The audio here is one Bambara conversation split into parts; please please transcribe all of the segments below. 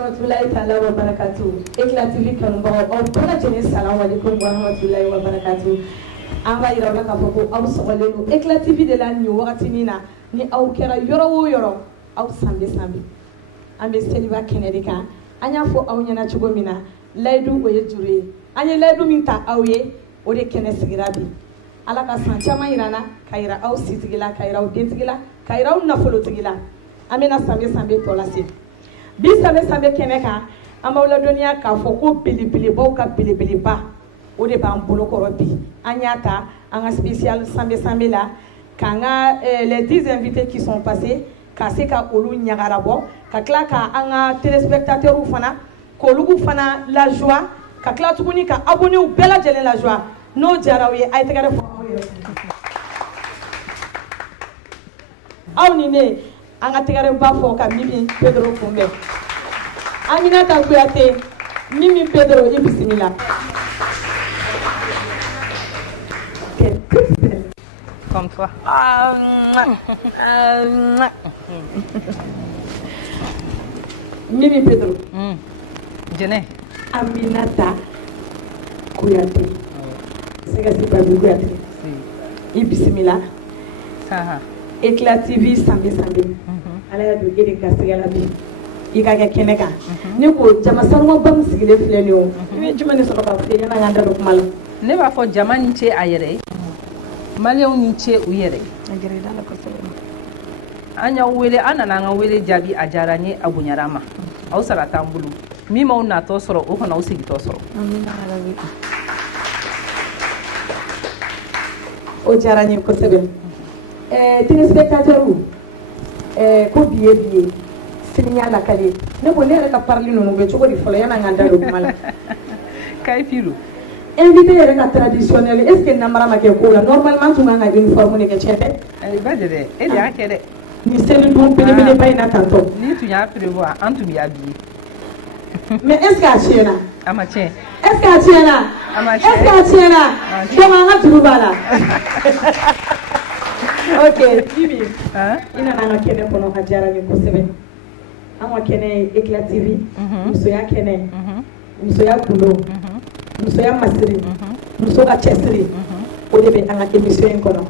rahmatulahi ta'ala wa barakatuh. Éclat TV kanubagaw aw bɛɛ lajɛlen salamu alaikum wa rahmatulahi wa barakatuh. An b'a yira aw la k'a fɔ ko aw sɔgɔlen don Éclat TV de la nin wagatinin na ni aw kɛra yɔrɔ o yɔrɔ aw sanbe sanbe. An bɛ seliba kɛnɛ de kan an y'a fɔ aw ɲɛna cogo min na layidu o ye juru ye an ye layidu min ta aw ye o de kɛnɛ sigira bi Ala ka san caman yira na ka yira aw sitigi la ka yira aw dentigi la ka yira aw nafolotigi la an bɛna sanbe sanbe tɔ lase bi sanbe sanbe kɛnɛ kan an b'aw ladɔnniya k'a fɔ ko belebelebaw ka belebeleba o de b'an bolokɔrɔ bi an y'a ta an ka spécial sanbe sanbe la k'an ka les 10 invités qui sont passés ka se ka olu ɲagarabɔ ka tila ka an ka téléspectateurs fana k'olu fana la joie ka tila tuguni ka abonnés bɛɛ lajɛlen la joie n'o diyara aw ye a ye tɛgɛrɛ fɔ aw yɛrɛ aw ni ne an ka tɛgɛrɛba fɔ ka Mimi Pedro kunbɛn Aminata Kuyate Mimi Pedro i bisimila comme toi. Mimi Pedro. Jene. Aminata Kuyate. Segasi Babu Kuyate. I bisimila. Saha. Éclat TV sambe sambe. Ala ya do gede kasegala bi. I ka kɛ kɛnɛ kan. Ne ko jama sanuman ba min sigilen filɛ nin ye o. I bɛ jumɛn de sɔrɔ ka fɔ yan'an k'an da don kuma la. Ne b'a fɔ jama ni ce a yɛrɛ ye. Maliyɛnw ni ce u yɛrɛ ye. A gɛrɛ da la kosɛbɛ. An y'aw wele an nana an ka wele jaabi a diyara n ye a bonyara an ma. Aw sara t'an bolo. Min m'aw natɔ sɔrɔ o kana aw sigitɔ sɔrɔ. O diyara n ye kosɛbɛ. Téléspectateurs ko bi ye sini y'a lakale ne ko ne yɛrɛ ka parili ninnu bɛ cogo di fɔlɔ yan'an k'an da don kuma la. Kayi Firu. Invité yɛrɛ ka traditionnel est ce que namara ma kɛ ko la normalement tun kan ka uniforme de kɛ tiɲɛ tɛ. Ba de dɛ e de y'a kɛ dɛ. Ni selidon belebeleba in na tantɔ. N'i tun y'a prévoir an tun bɛ habillé. Mais est ce que a tiɲɛna. A ma tiɲɛ. est ce que a tiɲɛna. A ma est ce que a tiɲɛna. donc an ka juru b'a la. ok Mimi. I nana an ka kɛnɛ kɔnɔ a diyara n ye kosɛbɛ. An ka kɛnɛ ye Éclat TV. musoya kɛnɛ. musoya gundo. musoya masiri. muso ka cɛsiri. o de bɛ an ka émission in kɔnɔ.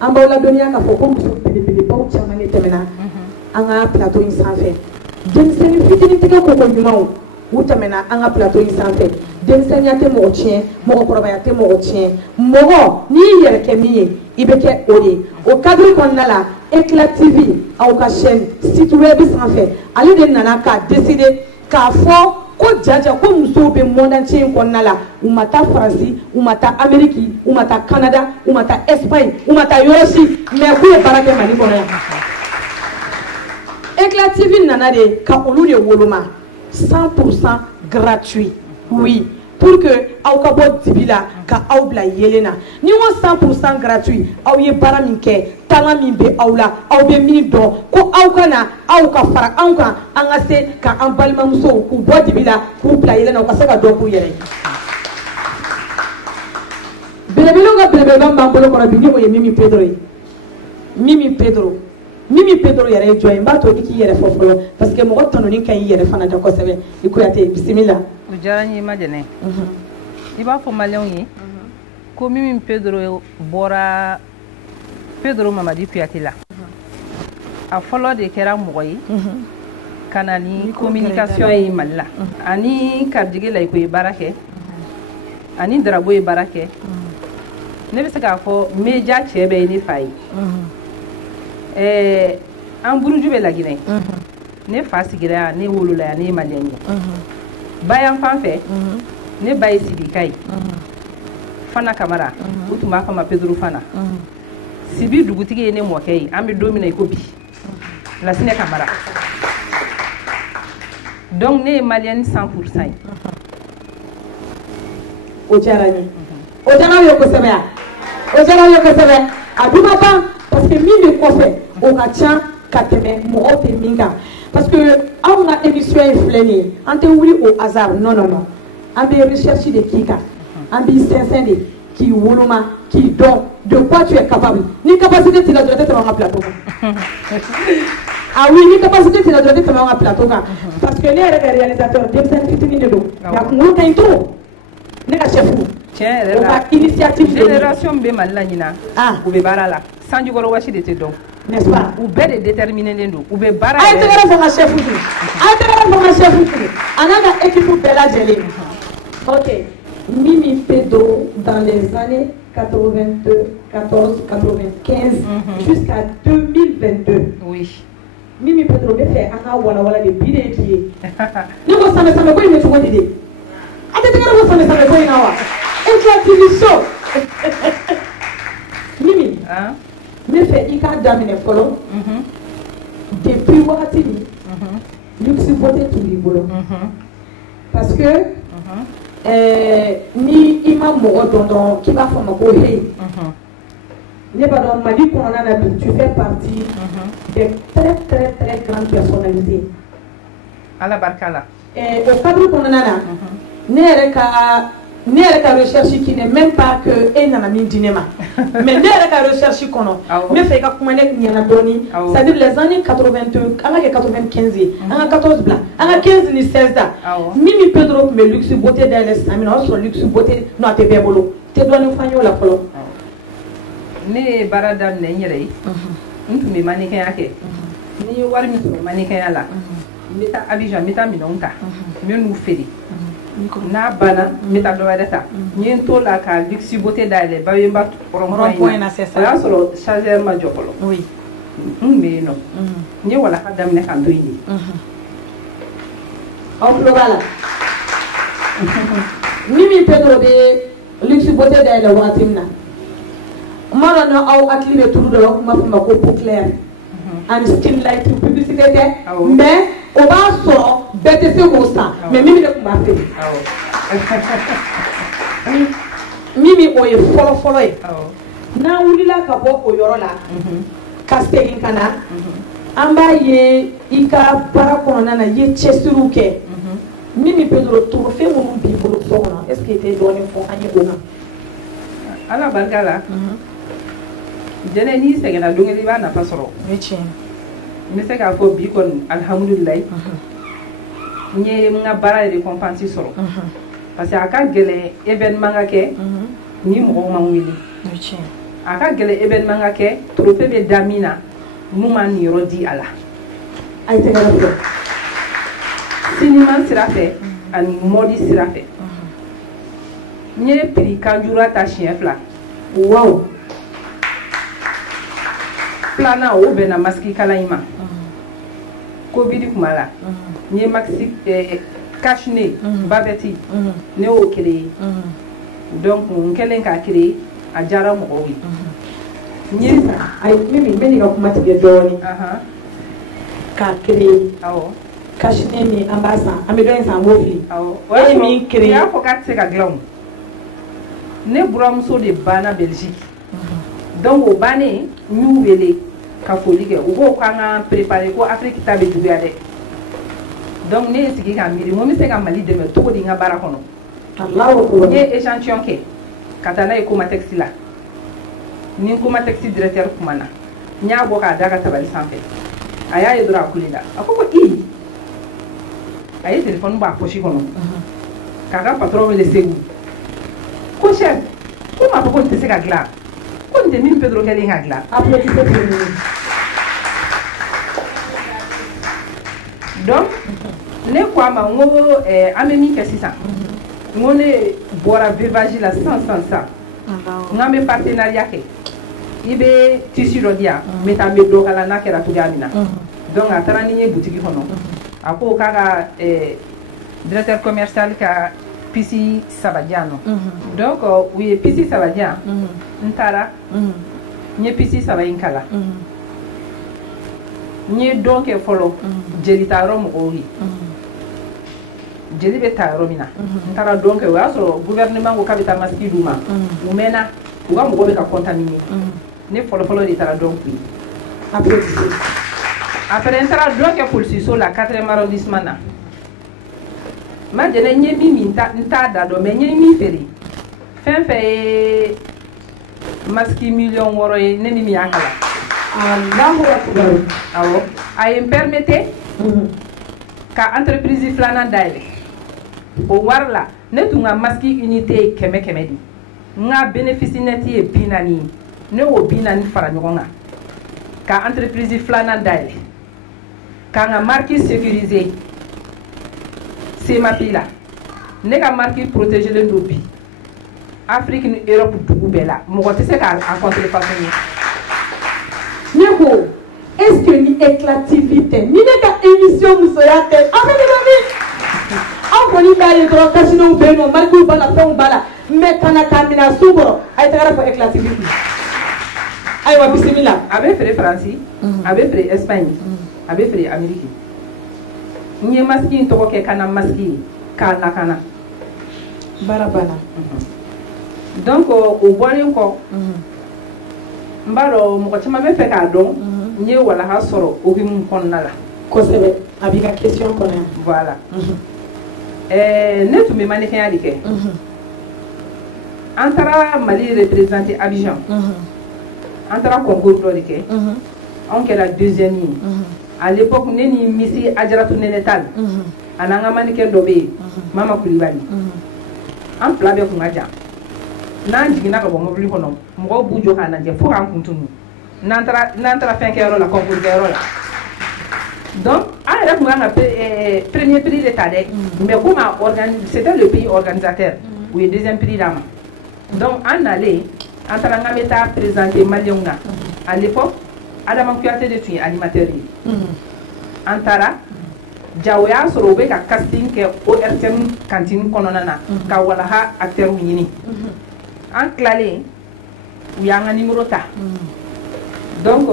an b'aw ladɔnniya k'a fɔ ko muso belebelebaw caman de tɛmɛna an ka plateau in sanfɛ. denmisɛnnin fitinin tigɛ koko ɲumanw u tɛmɛna an ka plateau in sanfɛ. denmisɛnniya tɛ mɔgɔ tiɲɛ mɔgɔkɔrɔbaya tɛ mɔgɔ tiɲɛ mɔgɔ n'i y'i yɛrɛ kɛ min ye i bɛ kɛ o de ye o cadre kɔnɔna la Éclat TV aw ka chaîne site web sanfɛ ale de nana k'a décider k'a fɔ ko jaja ko musow bɛ monde entier in kɔnɔna la u ma taa Faransi u ma taa Amérique u ma taa Canada u ma taa Espagne u ma taa yɔrɔ si mais k'u ye baara kɛ Mali kɔnɔ yan. Éclat TV nana de ka olu de woloma 100% gratuit oui pour que aw ka bɔ dibi la ka aw bila yelen na ni ko 100% gratuit aw ye baara min kɛ talent min bɛ aw la aw bɛ min dɔn ko aw ka na aw ka fara anw kan an ka se ka an balimamusow k'u bɔ dibi la k'u bila yelen na u ka se ka dɔ k'u yɛrɛ ye. belebelew ka belebeleba min b'an bolo kɔrɔ bi ni o ye Mimi Pedro ye. Mimi Pedro yɛrɛ ye jɔn ye n b'a to i k'i yɛrɛ fɔ fɔlɔ parce que mɔgɔ tɔnɔni ka ɲi yɛrɛ fana da kosɛbɛ i Kuyate bisimila. O diyara n ye ma jɛnɛ. I b'a fɔ maliyɛnw ye ko Mimi Pedro bɔra Pedro Mamadi Kuyate la. A fɔlɔ de kɛra mɔgɔ ye ka na ni communication ye Mali la ani Karijige Layiko ye baara kɛ ani Darabo ye baara kɛ ne bɛ se k'a fɔ média cɛ bɛɛ ye ne fa ye. An buruju bɛ Laginɛ ne fa sigira yan ne wolola yan ne ye maliyɛn ye. Ba yan fan fɛ ne ba ye Sidika ye Fana Kamara u tun b'a fɔ a ma Pedro Fana. Sibi dugutigi ye ne mɔkɛ ye an bɛ don min na i ko bi Lasinɛ Kamara. donc ne ye maliyɛn 100% ye. o diyara n ye o diyara aw ye kosɛbɛ yan o diyara aw ye kosɛbɛ a dun ma ban parce que min bɛ kɔfɛ o ka ca ka tɛmɛ mɔgɔw tɛ min kan parce que anw ka émission in filɛ nin ye an tɛ wuli au hasard non non non an bɛ recherche de k'i kan an b'i sɛnsɛn de k'i woloma k'i dɔn de quoi tu es capable ni capacité t'i la dɔrɔn i tɛ tɛmɛ an ka plateau kan Ah oui, ni capacité de donner ton plateau parce que les réalisateurs denmisɛnnin fitinin de don nka kunkolo ka ɲi trop ne ka chef tiɲɛ yɛrɛ o la ka initiative génération bɛ Mali la ɲina u bɛ baara la sanjukɔrɔ wasi de tɛ dɔn n'est-ce pas u bɛɛ de déterminé don u bɛ baara a ye tɛgɛrɛ fɔ n ka chef fɛ a ye tɛgɛrɛ fɔ n ka chef fɛ a n'a ka équipe bɛɛ lajɛlen ok Mimi Pedro dans les années 94-95 jusqu'à 2022 oui Mimi Pedro bɛ fɛ an ka walawala de bi de ye bi ye ne ko samɛ ko in bɛ cogo di de a tɛ tɛgɛrɛ fɔ samɛ ko in na wa éclaircissement chaud Mimi ne fɛ i k'a daminɛ fɔlɔ depuis wagati min luxe beauté tun b'i bolo parce que ni i ma mɔgɔ dɔn dɔrɔn k'i b'a fɔ ma ko hey ne b'a dɔn Mali kɔnɔna na bi tu fais partie des très très très grandes personnalités ala barika la au cadre kɔnɔna na ne yɛrɛ ka recherche qui n'est même pas que e nana min di ne ma mais ne yɛrɛ ka recherche kɔnɔ n bɛ fɛ i ka kuma ne ɲɛna dɔɔni c'est-à-dire les années 82 an ka kɛ 95 ye an ka 14 bila an ka 15 ni 16 da Mimi Pedro tun bɛ luxe beauté dayɛlɛ san min na o y'a sɔrɔ luxe beauté non a tɛ bɛɛ bolo tɛ dɔɔni fɔ an ye o la fɔlɔ ne ye baara daminɛ n yɛrɛ ye n tun bɛ mannequin-ya kɛ ni ye wari min sɔrɔ mannequin-ya la n bɛ taa Abidjan n bɛ taa minɛnw ta n bɛ n'u feere n'a banna n bɛ taa dɔ wɛrɛ ta n ye n t'o la ka luxe beauté dayɛlɛ Bayemba rond-point na o y'a sɔrɔ chargeur ma jɔ fɔlɔ n tun bɛ yen nɔ n ye walaka daminɛ ka n to yen de aw tulo b'a la Mimi Pedro bɛ luxe beauté dayɛlɛ wagati min na n m'a dɔn n'aw hakili bɛ tulu dɔ la u tun b'a fɔ ma ko peau claire ani skin light publicité tɛ mais o b'a sɔrɔ bɛɛ tɛ se k'o san mais Mimi de tun b'a feere Mimi o ye fɔlɔ-fɔlɔ ye n'an wulila ka bɔ o yɔrɔ la ka segin ka na an b'a ye i ka baara kɔnɔna na i ye cɛsiriw kɛ Mimi Pedro trophée minnu b'i bolo so kɔnɔ est ce que i tɛ dɔɔni fɔ an ye o kan ala barika la jɛnɛ n'i sɛgɛnna don kelen i b'a nafa sɔrɔ o ye tiɲɛ n bɛ se k'a fɔ bi kɔni alihamudulilayi n ye n ka baara yɛrɛ récompense sɔrɔ parce que a ka gɛlɛn événement ka kɛ ni mɔgɔw ma wele a ka gɛlɛn événement ka kɛ trophée bɛ da min na n'u ma niyɔrɔ di a la a ye tɛgɛrɛ fɔ cinéma sira fɛ ani mode sira fɛ n ye prix Kanjura ta siɲɛ 2 wow filanan o bɛnna masiki kalan in ma covid kuma la n ye maxi cache-nez babette ne y'o créé donc n kɛlen k'a créé a diyara mɔgɔw ye n ye ayi Mimi n bɛ n'i ka kuma tigɛ dɔɔni k'a créé cache-nez min an b'a san an bɛ dɔ in san an b'o fili e ye min créé n y'a fɔ k'a tɛ se ka dilan o ne buramuso de banna Belgique donc o bannen n y'u wele ka foli kɛ u ko k'an ka préparer ko Afrique ta bɛ juguya dɛ donc ne ye sigi ka miiri n ko n bɛ se ka Mali dɛmɛ cogo di n ka baara kɔnɔ n ye échantillon kɛ ka taa n'a ye Comatex la ni Comatex directeur kumana n y'a bɔ k'a da ka tabali sanfɛ a y'a ye dɔrɔn a kulela a ko i a ye téléphone bɔ a poche kɔnɔ k'a ka patron wele Segu ko chef ko m'a fɔ ko nin tɛ se ka dilan ko nin tɛ Mimi Pedro kɛlen ka dilan donc ne ko a ma n ko an bɛ min kɛ sisan n ko ne bɔra Vivage la sisan n k'an bɛ partenariat kɛ i bɛ tissu dɔ di yan n bɛ taa n bɛ dɔ kala n'a kɛra cogoya min na donc a taara ni n ye boutique kɔnɔ a ko k'a ka directeur commercial ka pisi 3 di yan nɔ donc u ye pisi 3 di yan n taara n ye pisi 3 in kala n ye dɔn kɛ fɔlɔ jeli ta yɔrɔ mɔgɔw ye jeli bɛ ta yɔrɔ min na n taara dɔn kɛ o y'a sɔrɔ gouvernement ko k'a bɛ taa masiki d'u ma u mɛnna u ka mɔgɔ bɛ ka contaminer ne fɔlɔ-fɔlɔ de taara dɔn k'u ye après n taara dɔn kɛ polisiso la 4e arrondissement na ma jɛnɛ n ye min t'a da dɔn mais n ye min feere fɛn fɛn ye masiki 6 millions ye ne ni min y'a kala Allahu akbar awɔ a me permettre ka entreprise flana dayele o warla ne tunga maski unité keme di nga bénéfice neti e binani ne o binani fara nyogonga ka entreprise flana dayele ka nga marque sécurisée c'est ma pila ne ka marque protéger le lobby Afrique ni Europe dugu bela mo ko tese ka a contrefaçon ni ko est-ce que ni éclativité ni ne ka émission musoyate avec les aw koni b'a ye dɔrɔn kasinow bɛ yen nɔ marikew b'a la fɛnw b'a la mais kana k'a minɛ su kɔrɔ a ye tagara fɔ éclativité ayiwa bisimila a bɛ feere Faransi a bɛ feere Espagne a bɛ feere Amérique n ye masque in tɔgɔ kɛ kana masque ye k'a lakana baara banna donc o bɔlen kɔ n b'a dɔn mɔgɔ caman bɛ fɛ k'a dɔn n ye walaha sɔrɔ hokumu kɔnɔna la kosɛbɛ a b'i ka question kɔnɔ yan voilà ne tun bɛ mannequin de kɛ an taara Mali représenter Abidjan an taara concours dɔ de kɛ anw kɛra deuxième ye à l'époque ne ni Missy Adjaratou Nene Tall a n'an ka mannequin dɔ bɛ yen Mama Kulibali an fila bɛɛ kun ka jan n'an jiginna ka bɔ mobili kɔnɔ mɔgɔw b'u jɔ k'a lajɛ fo k'an kun tunu n'an taara fɛn kɛyɔrɔ la concours kɛyɔrɔ la donc an yɛrɛ kun kan ka premier prix de ta dɛ mais comme c'était le pays organisateur u ye deuxième prix d'an ma donc an nalen an taara n k'an bɛ taa présenter maliyɛnw na à l'époque Adama Kuyate de tun ye animateur ye an taara ja o y'a sɔrɔ u bɛ ka casting kɛ ORTM cantine kɔnɔna na ka walaha acteurs ɲini an tilalen u y'an ka numéro ta donc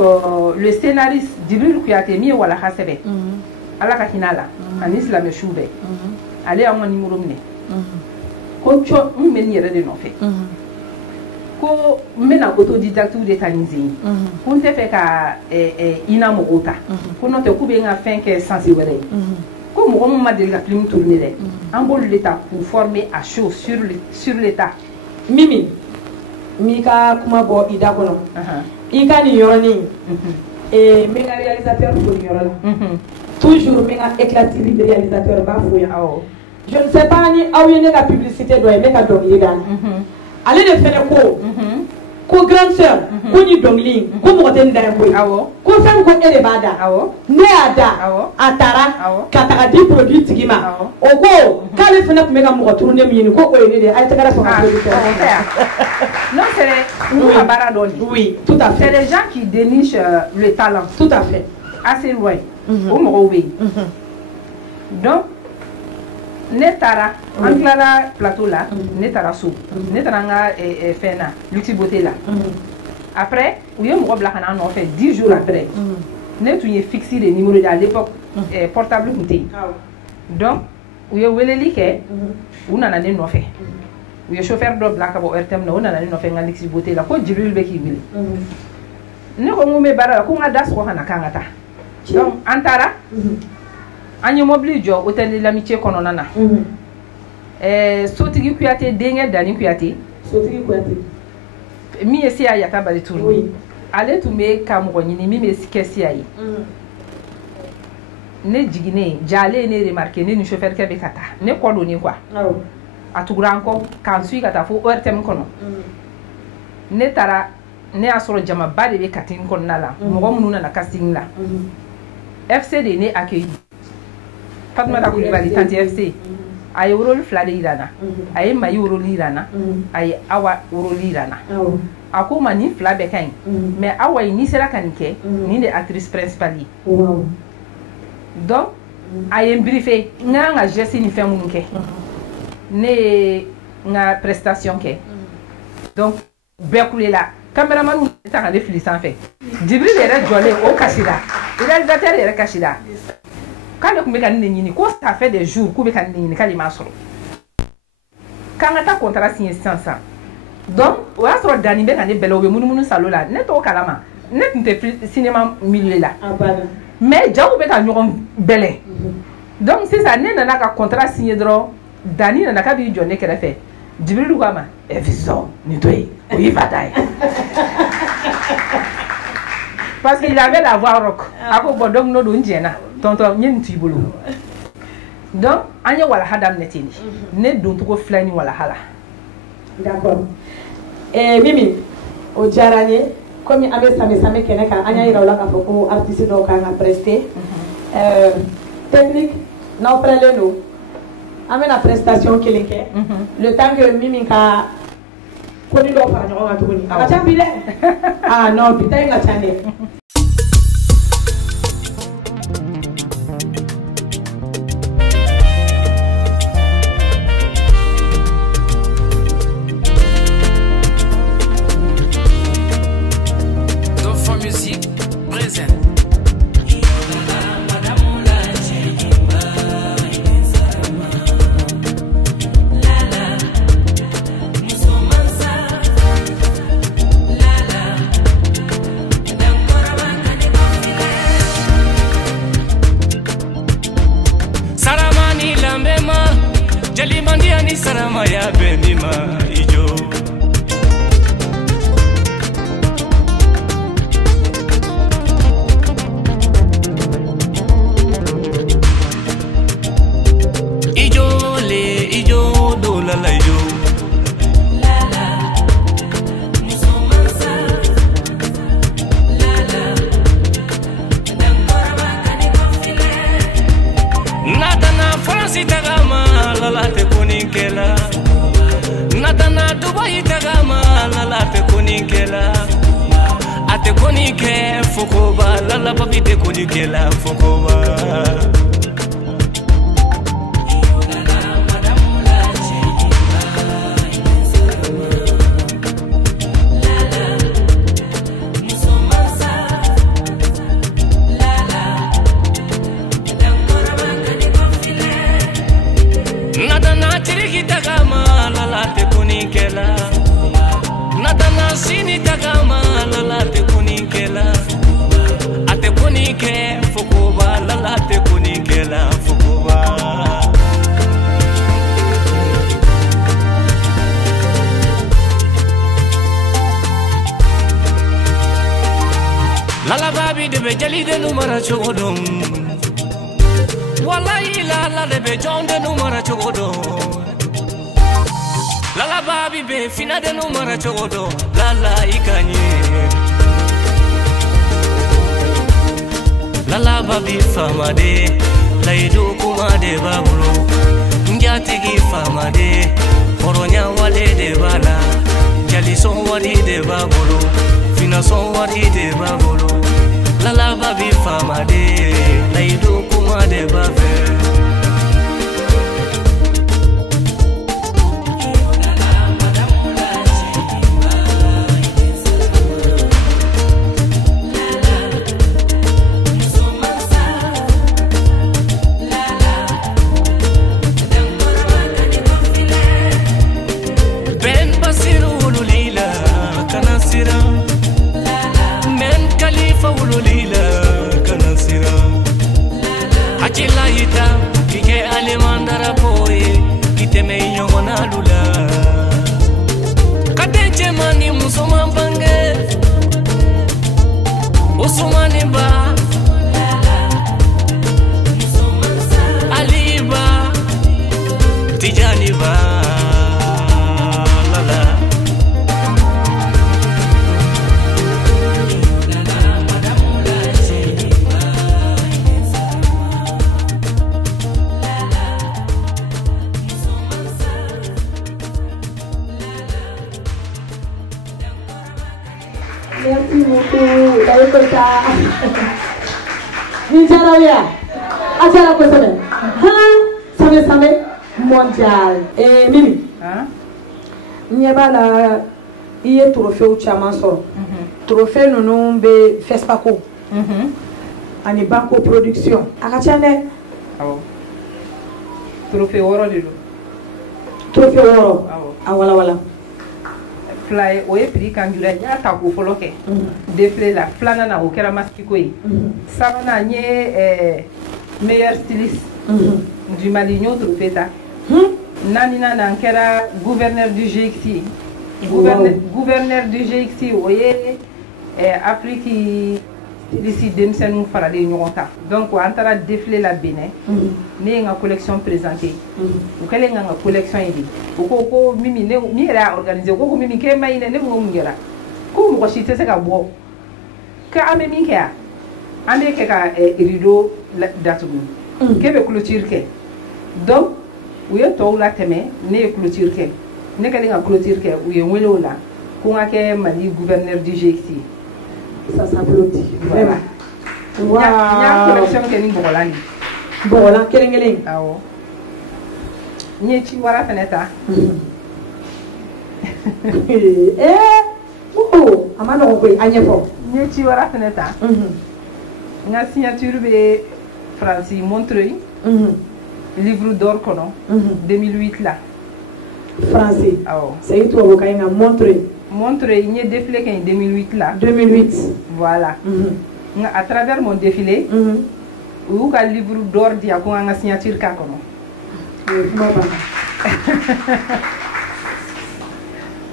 le scénariste Djibril Kuyate min ye walaha sɛbɛ ala ka hinɛ a la ani silamɛ su bɛɛ ale y'an ka numéro minɛ ko cɔ n bɛ nin yɛrɛ de nɔfɛ ko n bɛna autodidacte de ta nin sen ko n tɛ fɛ ka ina mɔgɔw ta ko n'o tɛ k'u bɛ n ka fɛn kɛ sansi wɛrɛ ye ko mɔgɔ min ma deli ka film tourner dɛ an b'olu de ta k'u former à chaud sur l'état Mimi m'i ka kuma bɔ i da kɔnɔ i ka nin yɔrɔnin n bɛ n ka réalisateur fo nin yɔrɔ la toujours n bɛ n ka éclative réalisateur b'a fo yan je ne sais pas ni aw ye ne ka publicité dɔ ye n bɛ ka dɔnkili da ale de fɛnɛ ko grande sœur ko ni dɔnkili ko mɔgɔ tɛ nin da ye koyi ko fɛn ko e de b'a da ne y'a da a taara ka taga di produit tigi ma o ko k'ale fɛnɛ tun bɛ ka mɔgɔ turunen min ɲini ko o ye ne de ye a ye tɛgɛrɛ sɔn ka produit non c'est nous à Baradoni oui tout à fait c'est les gens qui dénichent le talent tout à fait assez loin o mɔgɔw bɛ yen donc ne taara an tilala plateau la ne taara so ne taara n ka fɛn na luxe beauté la après u ye mɔgɔ bila ka na an nɔfɛ 10 jours après ne tun ye fixe de numéro de à l'époque portable tun tɛ yen donc u ye weleli kɛ u nana ne nɔfɛ u ye chauffeur dɔ bila ka bɔ RTM na u nana ne nɔfɛ n ka luxe beauté la ko Jibril bɛ k'i wele ne ko n ko n bɛ baara la ko n ka da sɔgɔ ka na k'an ka taa donc an taara an ye mobili jɔ hôtel de l'amitié kɔnɔna na sotigi Kuyate denkɛ Dani Kuyate sotigi Kuyate min ye Siya Yata Bari Turu ale tun bɛ ka mɔgɔ ɲini min bɛ kɛ Siya ye ne jiginnen ja ale ye ne remarqué ne ni chauffeur kɛ bɛ ka taa ne kɔ donni quoi a tugura an kɔ k'an suit ka taa fo ORTM kɔnɔ ne taara ne y'a sɔrɔ jamaba de bɛ cantine kɔnɔna la mɔgɔ minnu nana casting la FC de ye ne accueilli Fatumata Kulibali tante FC a ye rôle fila de yira n na a ye Mayi rôle yira n na a ye Awa rôle yira n na a ko n ma nin fila bɛɛ ka ɲi mais Awa ye n'i sera ka nin kɛ nin de ye actrice principale ye donc a ye n briefé n ka kan ka geste ni fɛn minnu kɛ ne ye n ka prestation kɛ donc bɛɛ kulela caméraman bɛ ta ka ne fili sanfɛ Jibril yɛrɛ jɔlen o kasira réalisateur yɛrɛ kasira k'ale tun bɛ ka nin de ɲini ko ça fait des jours k'u bɛ ka nin de ɲini k'ale m'a sɔrɔ k'an ka taa contrat signer sisan donc o y'a sɔrɔ Dani bɛ ka ne bɛlɛ o bɛ munumunu salon la ne t'o kalama ne tun tɛ cinéma milieu la mais jaw bɛ ka ɲɔgɔn bɛlɛ donc sisan ne nana ka contrat signer dɔrɔn Dani nana k'a b'i jɔ ne kɛrɛfɛ Jibril k'a ma visɔn nin to yen o y'i fa ta ye Parce qu'il avait la voix rock. Ako bodong no do njena. Tonton nyen tibulu. Donc, anya wala hadam netini. Ne don to ko flani wala hala. D'accord. Mimi, au Djaranye, comme il avait Samé Keneka, anya ira wala ka foko artiste do ka nga prester. Technique, non prele no. Amena prestation kelinke. Le temps que Mimi ka koni do fa nyoga tuguni. Akacha bile. Ah non, bitay nga chane. Saramaya benima ijo ijo le ijo do la la ijo la la musomansa la la dangora bakani kofile nada na fransi tagama la la te kela natana dubai tagama la te kunikela ate kunike fokoba la papi te kunikela fokoba Nadana sini tagama la te kunikela ate kunike fokoba la te kunikela fokoba lala babi de be jali de numara chogodom wallahi la de be jonde numara chogodom Lala babi be fina de numara chogodo lala ikanye Lala babi fama de laidu kuma de babulo njatigi fama de oronya wale de bala jali son wadi de babulo fina son wadi de babulo Lala babi fama de laidu kuma de babulo Merci beaucoup. D'ailleurs, comme ça. Nigeria. Acha quoi ça même? Samé mondial. Et Mimi. Nieba la iye trophée au chamanso. Trophée nous be Fespaco. Ani Banco Production. Akachane. Trophée oro dilo. Trophée oro. Ah voilà. Fly oye prix kanjura ya ta ko foloke défilé la flana na o kera maskiko yi sabana nye meilleur styliste du Mali nyo trophée ta nani na kera gouverneur du GXI gouverneur du GXI oye Afrique d'ici denmisɛnninw faralen ɲɔgɔn kan donc an taara défilé la Benin ne ye n ka collection présenté u kɛlen ka n ka collection ye de u ko Mimi min yɛrɛ y'a organisé ko Mimi k'e ma ɲi dɛ ne ko mun kɛra ko mɔgɔ si tɛ se ka bɔ k'an bɛ min kɛ yan an bɛ kɛ ka rideau datugu k'e bɛ clôture kɛ donc u ye tɔw latɛmɛ ne ye clôture kɛ ne kɛlen ka clôture kɛ u ye n wele o la ko n ka kɛ Mali gouverneur du GIEC. Ça s'applaudit. Vraiment. Wow. Il y a collection qui est ni Bogolan. Bogolan, kelen. Ah ouais. Ni ci wara feneta. Oh, amana ko anyefo. Ni ci wara feneta. Nga signature be France Montreuil. Livre d'or kono. 2008 là. Français. Ah ouais. C'est toi ko nga Montreuil. Montreuil, il y a défilé en 2008 là. 2008. Voilà. À travers mon défilé, où le livre d'or dit à quoi signature kakono.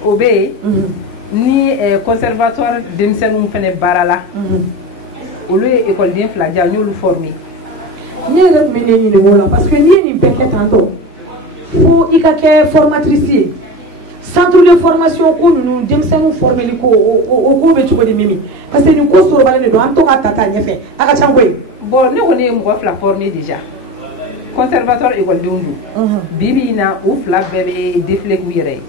Obé, ni conservatoire d'Emsenou fene barala. Au lieu école d'infladia, nous le former. Ni le mener ni le parce que ni peut-être tantôt. Faut y avoir formatrice. Centre de formation ko nous demsenu former ko o be chugo de Mimi parce que nous ko so balane do an to ka tata nyefe aka changoy bon ne woni mo fla former déjà conservatoire école de Undu bibi na ou fla bébé défilé ku yere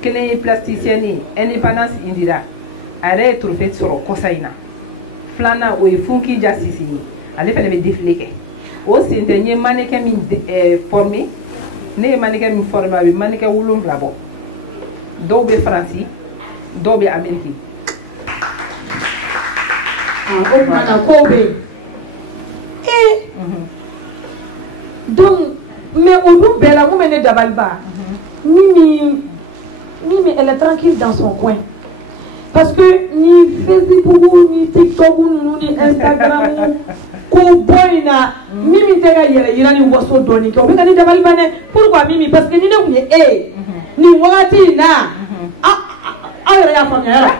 kene plasticienne indépendance indira are trophée sur kosaina flana o funki jasisi ale fele be défilé ke o sentenye mannequin mi formé ne mannequin mi formé abi mannequin wulum rabo dɔw bɛ Faransi dɔw bɛ Amérique. O kumana ko bɛ donc mais au dun bɛɛ la mun bɛ ne dabali ban Mimi elle est tranquille dans son coin parce que ni Facebook ni TikTok ni Instagram ko boy na Mimi tɛ ka yɛrɛ yira ni waso dɔɔni kɛ o bɛ ka ne dabali ban dɛ pourquoi Mimi parce que ni ne kun ye ni wagati na ayɔrɔ y'a faamuya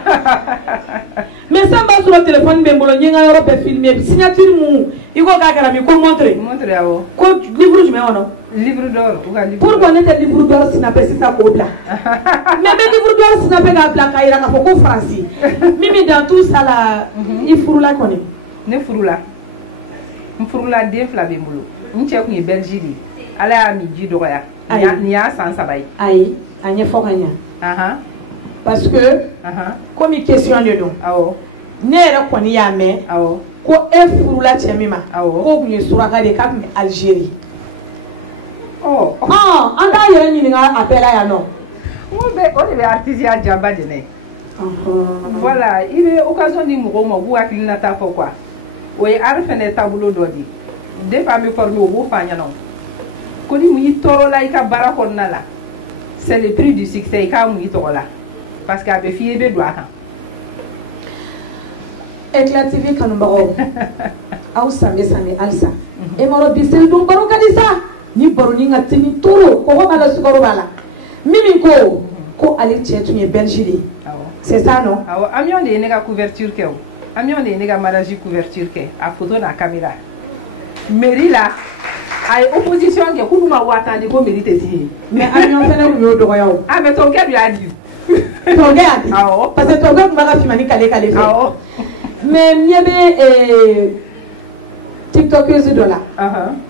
mais sisan b'a sɔrɔ téléphone bɛ n bolo n ye n ka yɔrɔ bɛɛ filmer signature mun i ko k'a kɛra min ko montre awɔ ko livre jumɛn kɔnɔ livre d'or ou ka livre pourquoi ne tɛ livre d'or snapper sisan k'o bila mais bɛ livre d'or snapper k'a bila k'a yira k'a fɔ ko Faransi Mimi dans tout ça la i furula kɔni ne furula n furula den fila bɛ n bolo n cɛ kun ye Belgique de ala y'a min ji dɔgɔya nin y'a san 3 ye ayi a ɲɛfɔ ka ɲa parce que comme question de don ne yɛrɛ kɔni y'a mɛn ko e furula cɛ min ma k'o kun ye suraka de k'a kun bɛ Algérie an t'a yɛrɛ ɲininka a bɛɛ la yan nɔ o de bɛ artisia janba de ne voilà i bɛ occasion di mɔgɔw ma u b'u hakilinata fɔ quoi o ye art fɛnɛ taabolo dɔ di depuis an bɛ former o b'o fɔ an ɲɛna ko ni mun y'i tɔɔrɔ la i ka baara kɔnɔna la c'est le prix du succès i k'a mun i tɔgɔ la parce que a bɛ f'i ye i bɛ don a kan. Eclat TV kanubagaw aw sambe halisa e ma dɔn bi selidon baro ka di sa ni baroni ka teli toro kɔgɔ b'a la sukaro b'a la Mimi ko ale cɛ tun ye Belgique de c'est ça non awɔ avion de ye ne ka couverture kɛ o avion de ye ne ka mariage couverture kɛ a photo n'a caméra mairie la a ye opposition kɛ k'olu ma waa tan di ko mairie tɛ si ye mais avion fɛnɛ kun y'o dɔgɔya o ah mais tɔnkɛ dun y'a di tɔnkɛ y'a di parce que tɔnkɛ tun b'a ka fimani kale fɛ mais ɲɛ bɛ tiktokeuse dɔ la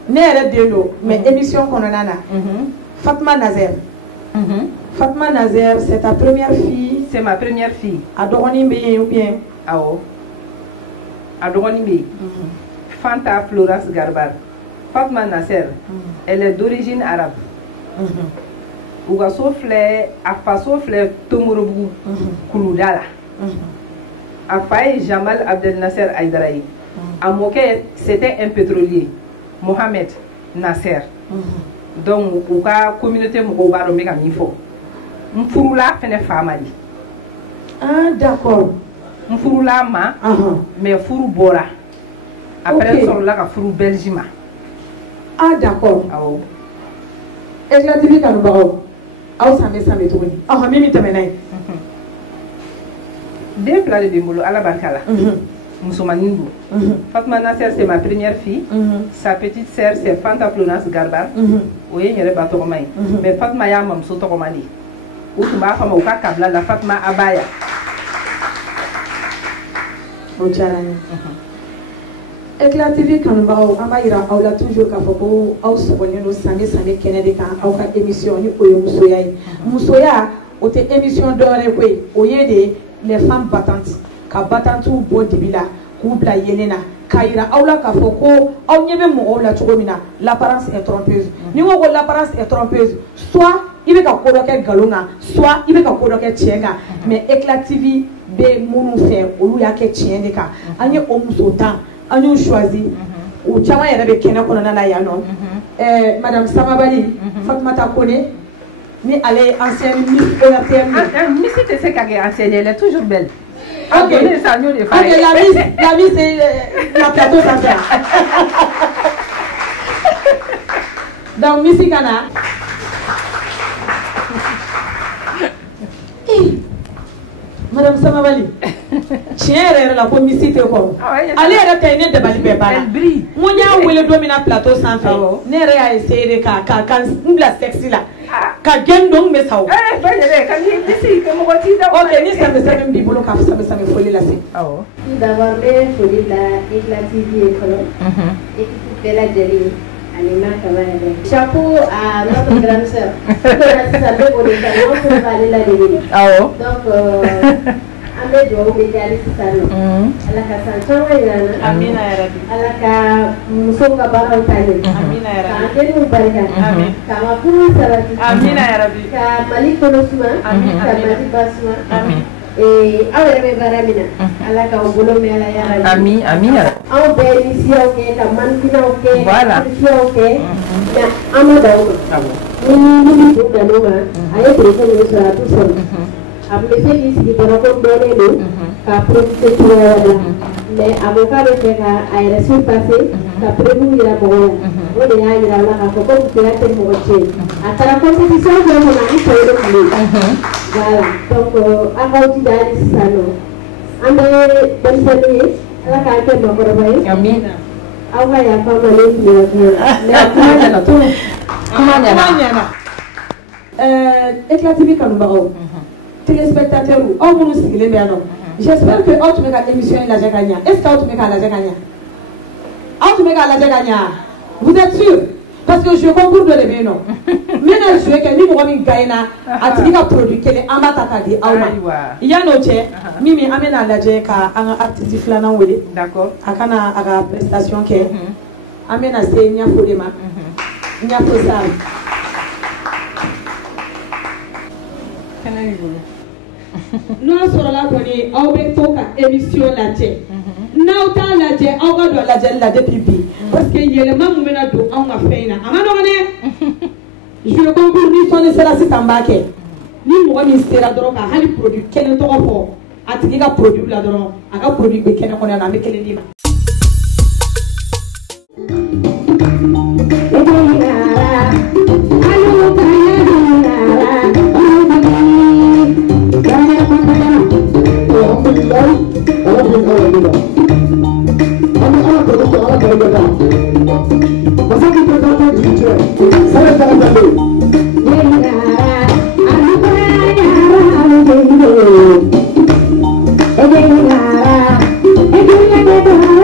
ne yɛrɛ den don mais émission kɔnɔna na Fatma Nazer c'est ta première fille c'est ma première fille a dɔgɔnin bɛ yen ou bien awɔ a dɔgɔnin bɛ yen Fanta Florence Garbar Fatma Nazer elle est d'origine arabe u ka so filɛ a faso filɛ Tomorobugu Kuluda la a fa ye Jamal Abdel Nasser Aïdara ye a mɔkɛ c'était un pétrolier Mohamed Nasser donc u ka communauté mɔgɔw b'a dɔn n bɛ ka min fɔ n furula fɛnɛ fa ma di d'accord n furula ma mais furu bɔra après sɔrɔla ka furu Belgique ma d'accord awɔ Eclat TV kanubagaw aw sambe tuguni Mimi tɛmɛna ye den fila de bɛ n bolo ala barika la Moussoumanindo. Fatma Nasser, c'est ma première fille. Sa petite sœur, c'est Fanta Florence Garbar. Oui, il y a des bateaux. Mais Fatma ya mam so tokomani. Ou tu m'as fait ma kabla la Fatma Abaya. Eclat TV kanubagaw an b'a yira aw la toujours k'a fɔ ko aw sɔgɔlen don sange sange kɛnɛ de kan aw ka émission ni o ye musoya ye. Musoya o tɛ émission dɔwɛrɛ koyi o ye de les femmes battantes ka battantes bɔ dibi la k'u bila yelen na k'a yira aw la k'a fɔ ko aw ɲɛ bɛ mɔgɔw la cogo min na l'apparence est trompeuse. Ni ko ko l'apparence est trompeuse soit i bɛ ka ko dɔ kɛ nkalon kan soit i bɛ ka ko dɔ kɛ tiɲɛ kan mais Eclat TV bɛ minnu fɛ olu y'a kɛ tiɲɛ de kan an ye o muso tan an y'u choisi u caman yɛrɛ bɛ kɛnɛ kɔnɔna la yan nɔ madame Samabali Fatumata Kone ni ale ye ancienne Miss ORTM. Miss tɛ se ka kɛ ancienne, elle est toujours belle. Ok, la Miss c'est la plateau sanfɛ. Donc Missy kana. Madame Samabali, tiɲɛ yɛrɛ la ko Missy tɛ kɔrɔ. Ale yɛrɛ ta ye ne dabali bɛɛ banna. N ko n y'a wele don min na plateau sanfɛ ne yɛrɛ y'a essayé de ka n bila sexe la ka gɛn don n bɛ sa o. Ok, ni sɛbɛsɛbɛ b'i bolo ka sɛbɛsɛbɛ foli lase. D'abord bɛ foli bila Eclat TV ye fɔlɔ équipe bɛɛ lajɛlen ani ma kaba yɛrɛ. Chapeau à notre grande sœur. Sisan bɛ o de kan an fana b'ale ladege. Donc an bɛ dugawu de kɛ hali sisan nɔ. Ala ka san caman yira an na. Amina yarabi. Ala ka musow ka baaraw taa ɲɛ. Amina yarabi. K'an denw barika. K'an ka furu sabati. Amina yarabi. Ka Mali kɔnɔ suma. Ka Mali ba suma. Aw yɛrɛ bɛ baara min na Ala k'aw bolo mɛn Ala yarabi. Ami, ami. Aw bɛɛ ye misiyaw kɛ ka manifinaw kɛ. Voilà. Misiyaw kɛ. Mais an ma dan o ma. Ni bɛ kun dan o ma a ye téléphone min sɔrɔ a t'u sɔrɔ. A tun bɛ se k'i sigi dɔrɔn ko dɔɔnin don k'a profiter cogoya la mais a ko k'a bɛ fɛ ka a yɛrɛ surpasser ka prévu yira mɔgɔw la o de y'a yira la k'a fɔ ko musoya tɛ mɔgɔ cɛ ye a taara compétition dɔ kɔnɔ ani cɛw de tun bɛ yen voilà donc aw k'aw jija hali sisan nɔ an bɛ denmisɛnnin ye Ala k'an kɛ maakɔrɔba ye aw ka yafa n ma ne filila kuma la mais kuma ɲɛna kuma ɲɛna Eclat TV kanubagaw téléspectateurs aw minnu sigilen bɛ yan nɔ j'espère que aw tun bɛ ka émission in lajɛ ka ɲɛ est ce que aw tun bɛ k'a lajɛ ka ɲɛ aw tun bɛ k'a lajɛ ka ɲɛ vous êtes sûr parce que jeu concours dɔ de bɛ yen nɔ n bɛna jeu kɛ ni mɔgɔ min gagné na a tigi ka produit kelen an b'a ta k'a di aw ma yan'o cɛ Mimi an bɛna lajɛ ka an ka artiste filanan wele a kana a ka prestation kɛ an bɛna se Ɲafo de ma Ɲafo Sarr. N'aw sɔrɔla kɔni aw bɛ to ka émission lajɛ n'aw t'a lajɛ aw ka don lajɛli la depuis bi parce que yɛlɛma min bɛna don anw ka fɛn in na a ma nɔgɔn dɛ jeu concours ni sɔnni sera sisan n b'a kɛ ni mɔgɔ min sera dɔrɔn ka hali produit kelen tɔgɔ fɔ a tigi ka produit la dɔrɔn a ka produit bɛ kɛnɛ kɔnɔ yan an bɛ kelen d'i ma. Hey,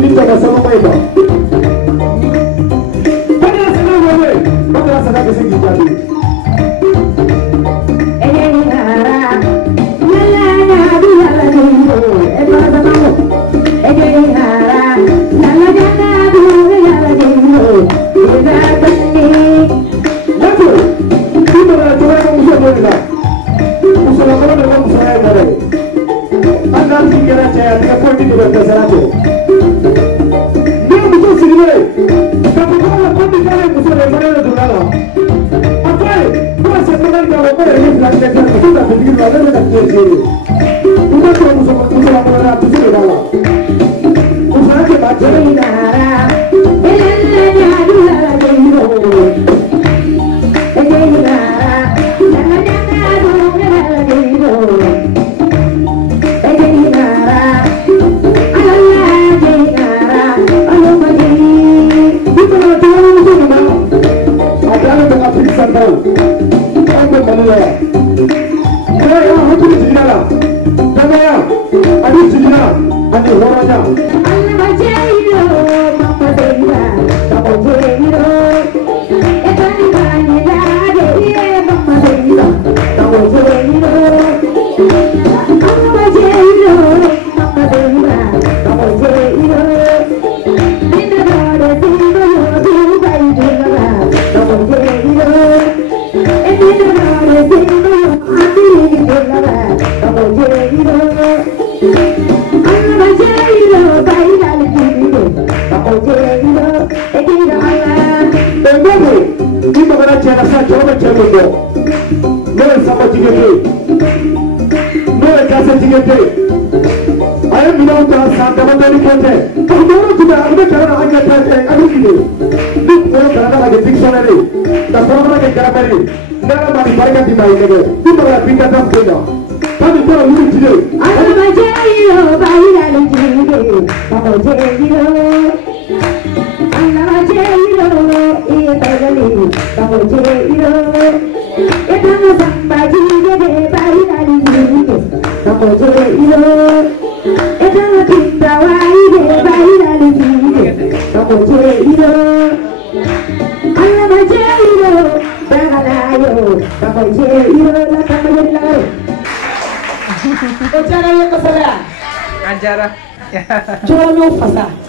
ni tɛgɛ sama ma ye quoi bana sɛnɛ wele bana sɛnɛ bɛ se k'i jaabi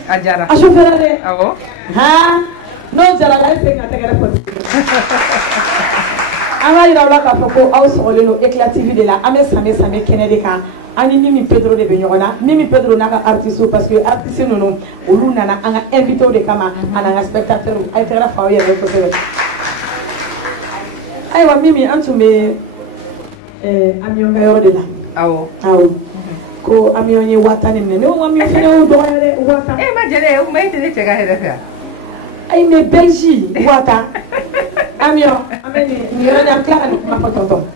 Ajara. Acho verade. Awo. Ha? No jara la se ngata gara ko. Ama ira wala ka foko aw sogoleno éclative de la ame same kenede ka ani Mimi Pedro de be ñogona Mimi Pedro naka artiste parce que artiste nono olu nana anga invité de kama ana spectateur ay tera fa yere ko se. Aywa Mimi antume amion ga yoro de la. Awo. Awo. Ko amion ye watani ne o amion fene o do yare wata ma jere o mai tele chega hele fa ay me Belgique wata amion ameni ni rana kala ni ma foto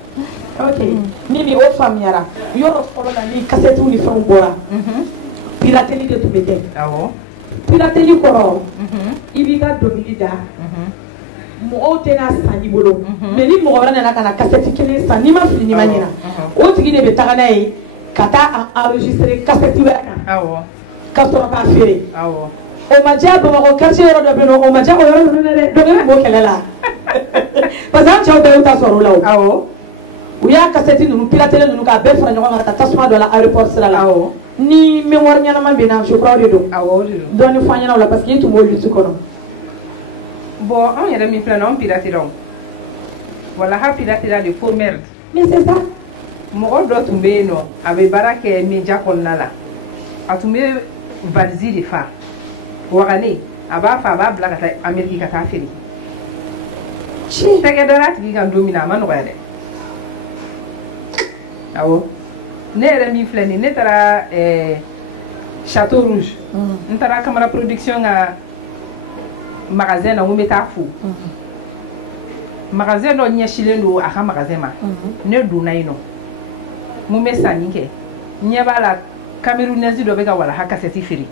ok Mimi o famiara yoro folo na ni cassette ni fa bora pirateli de tumete awo pirateli koro ibiga domilida mo tena sani bolo mais ni mo wala na kana cassette kele sani ma fini ma nyina o tigi de be tagana yi kata enregistrer cassette wala awo kasoro ka fere awo o ma ja ba ko quartier yoro do beno o ma ja o yoro do ne do ne mo kelela parce que chaw be uta soro lawo awo u ya cassette nunu pilatele nunu ka be fara nyoga ka tasuma do la aéroport sala la awo ni mémoire nyana ma bena je crois de do awo do ni fa nyana la parce que tout mo lutu kono bon on yere mi plan on pirate donc voilà ha pirate la de faux merde mais c'est ça mɔgɔ dɔ tun bɛ yen nɔ a bɛ baara kɛ media kɔnɔna la a tun bɛ valise de fa wagane a b'a fa a b'a bila ka taa Amérique ka taa feere tɛgɛ dara a tigi kan don min na a ma nɔgɔya dɛ awɔ ne yɛrɛ min filɛ nin ne taara Château Rouge n taara Camara Production ka magasin na n ko n bɛ taa fo magasin dɔ ɲɛsilen don a ka magasin ma ne donna yen nɔ mun bɛ sanni kɛ ɲɛ b'a la Camerounaise dɔ bɛ ka walaha cassette feere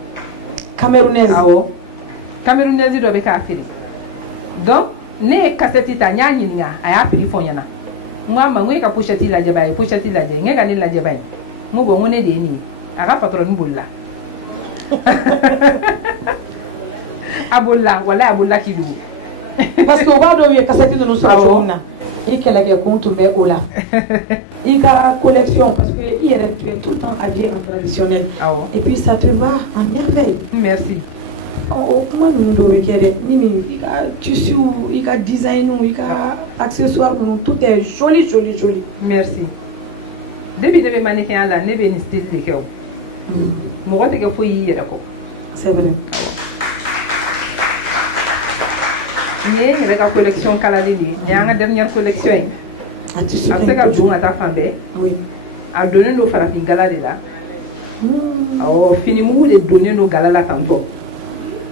Camerounaise awɔ Camerounaise dɔ bɛ k'a feere donc ne ye cassette ta n y'a ɲininka a y'a prix fɔ n ɲɛna n ko a ma n ko e ka pochette lajɛ b'a ye pochette lajɛ n ka ne lajɛ b'a ye n ko bon n ko ne de ye nin ye a ka patron bolila Aboula, voilà Aboula qui loue. Parce que on va donner cassette de nous sur la et qu'elle a des comptes mais au là. Il y a collection parce que il est tout le temps habillé en traditionnel. Et puis ça te va en merveille. Merci. Oh, comment nous devons faire? Il y a tissu, il y a design, il y a accessoires, tout est joli, joli, joli. Merci. Depuis que je suis mannequin là, je suis style de cœur. Moi, je suis y aller. C'est vrai. Ni la collection Kaladini, ni la dernière collection. Après que tu as fait, oui. A donné nos farafin gala de là. Oh, fini mou de donner nos gala là tantôt.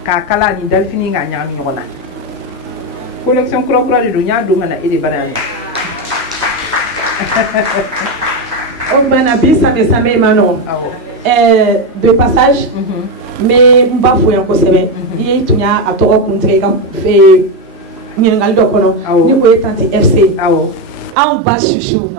Car Kala ni delphine gagne à Miona. Collection Crocra de Dunia Dumana et des bananes. Oh, Manabi, ça me manon. De passage, mais on va fouiller encore c'est il y a à toi contre fait Ningaldo kono ni ko tanti FC en bas chouchou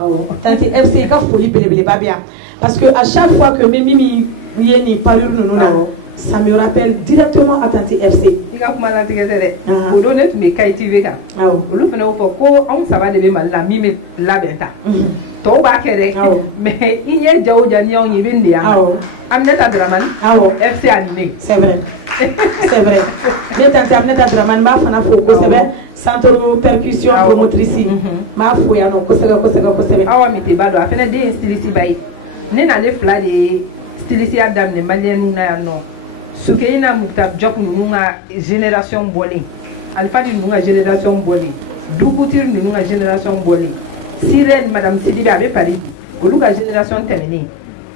tanti FC ka folie belebele ba bien parce que à chaque fois que Mimi yeni parure nous là ça me rappelle directement à tanti FC il ka kuma la tigere o do net me kay TV ka o lu fene o ko on ça va de mal la mimi la benta to ba kere mais il y a jaw jani on yi bindi ya Amneta Draman FC animé c'est vrai. C'est vrai. Mais tant Amneta Draman ma fana foko c'est vrai. Centre percussion promotrice. Ma foya no ko c'est awa mi te bado afena de styliste bay. Ne na le fla de styliste adam ne malien na no. Sukeina muktab job nunga génération bolé. Alpha di nunga génération bolé. Dukutir nunga génération bolé. Sirène madame Sidibe avec Paris. Oluga génération terminée.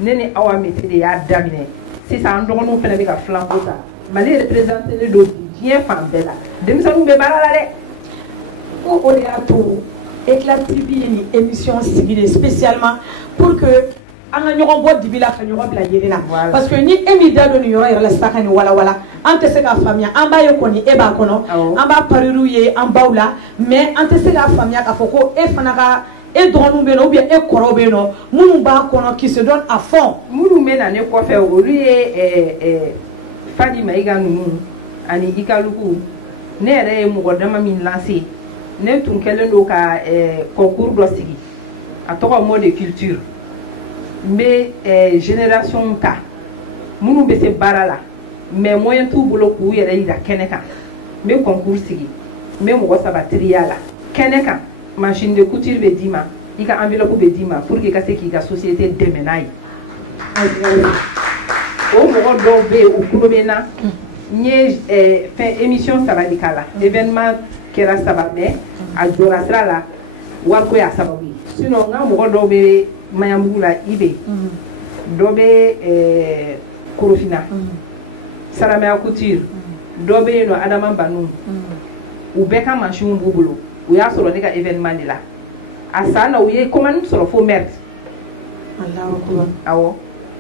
Nene awa métier de ya damine si ça en donne nous fait avec un flambeau ça malé représenter les deux bien femme bella dem ça nous be balala de on est à tout Éclat TV une émission civile spécialement pour que an ñogo bo dibila ka ñogo bla yirina parce que ni emida do ni yoro yoro la saka ni wala wala ante se ka famia an ba ye koni e ba kono an ba pariru ye an baula mais ante se ka famia ka foko e fanaka et dont nous bien et corobeno nous ba kono qui se donne à fond nous mena ne ko fe o lui Fadi Maiga nous ani ikaluku ne re mu godama min lancer ne tun kelen do ka concours do sigi a to ko mode culture mais génération ta munu be se barala mais moyen tout bolo ku yere ida keneka mais concours sigi mais mo sabatria la keneka machine de couture be dima ika enveloppe be dima pour que kase ki ga société déménage o mo do be o kulobena ni fait émission sabadikala événement kera sababe a jora sala war ko ya sababi sinon nga mo do be mayambula ibe do be korofina salamea couture do be no adama banu ou beka machine bubulo ou ya solo nega événement ni la asana ou ye comment solo fo merde Allahu akbar awo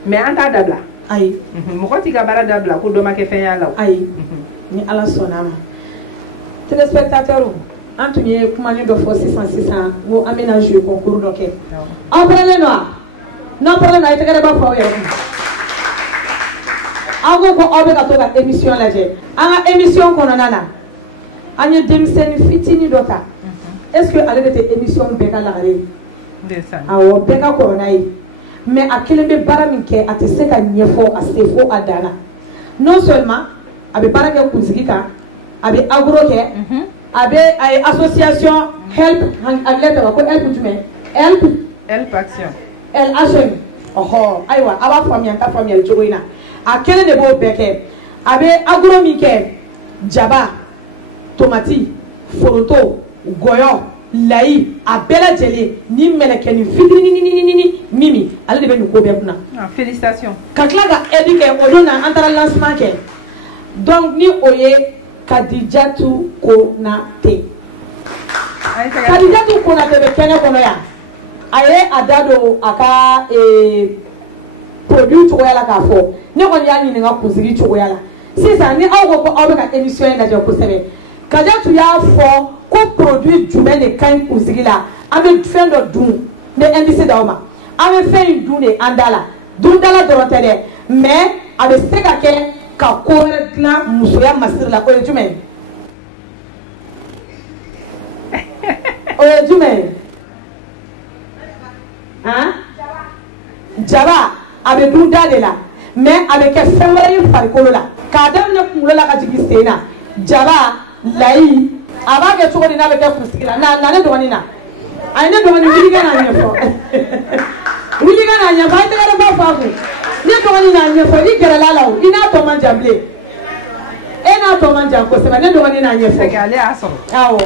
mais anta dabla ay mo ko tiga bara dabla ko do make fen ya law ay ni ala sonama téléspectateurs Anthony comment ni do fo 600 mo aménager concours donc en prenez noir non prenez noir ite ba fo yero ago ko obe ka to ga émission la je anga émission kono nana anya demsen fitini doka est-ce que allez être émission beka la gare ndesan awo beka corona yi mais a kelebe bara min ke atese ka nyefo asefo adana non seulement abe bara ke kuzigi ka abe agro ke abe ay association help agleta ko help tume help action LHM oho aywa aba famia ta famia jogoina a kele de bo beke abe agro min ke jaba tomati foronto goyo layi a bela jeli ni meleke ni fidini mimi ale de be ni ko be kuna félicitations kakla ga edike odona antara lancement ke donc ni oye Kadijatu Konate Kadijatu Konate be kene kono ya aye adado aka produit to yala ka fo ne ko ya ni nga kuziri to yala sisa ni awo ko awo ka émission na je ko sebe Kadijatu ya fo ko produit jumɛn de kan kuziri la an bɛ fɛn dɔ dun ne indice d'aw ma an bɛ fɛn in dun de an da la dun da la dɔrɔn tɛ dɛ mais a bɛ se ka kɛ ka ko wɛrɛ dilan musoya masiri la o ye jumɛn o ye jumɛn jaba a bɛ dun da de la mais a bɛ kɛ fɛn wɛrɛ ye farikolo la k'a daminɛ kunkolo la ka jigin sen na jaba layi a b'a kɛ cogo di n'a bɛ kɛ kunsigi la na ne dɔgɔnin na a ye ne dɔgɔnin wuli ka n'a ɲɛfɔ wuli ka n'a ɲɛfɔ a ye tɛgɛrɛ ba fɔ a kun ne dɔgɔnin n'a ɲɛfɔ i gɛrɛla la o i n'a tɔ man jan bilen e n'a tɔ man jan kosɛbɛ ne dɔgɔnin n'a ɲɛfɔ ale y'a sɔrɔ awɔ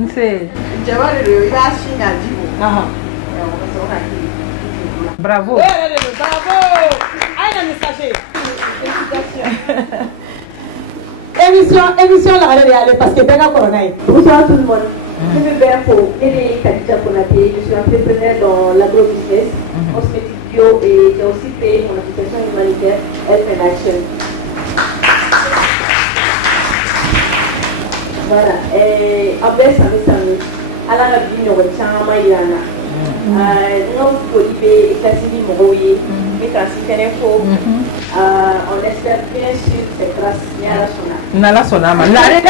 nse jaba de don i b'a sin k'a ji bɔ bravo bravo ayi na mi sachet émission lagare de y'ale parce que bɛɛ ka kɔrɔ n'a ye. Bonsoir tout le monde. Je m'appelle Khadija Konaté, je suis entrepreneur dans l'agro-business, cosmétique bio et j'ai aussi fait mon association humanitaire Health and Action. Voilà, après ça me semble, à la vie, nous avons un nous on espère bien sûr c'est grâce à Nala Sonama. La les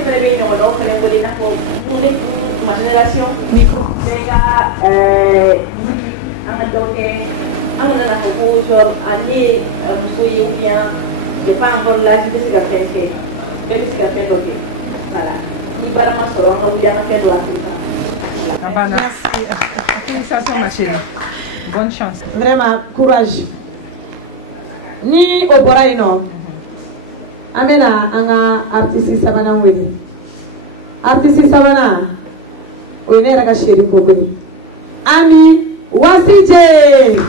premiers nous avons fait ma génération pas encore là, je sais ce voilà. Merci. Félicitations ma chérie. Bonne chance. Vraiment, courage. Ni au Boraino. Amena, anga artiste sabana wele. Artiste sabana. Wene raga chérie kobeli. Ami Wasije.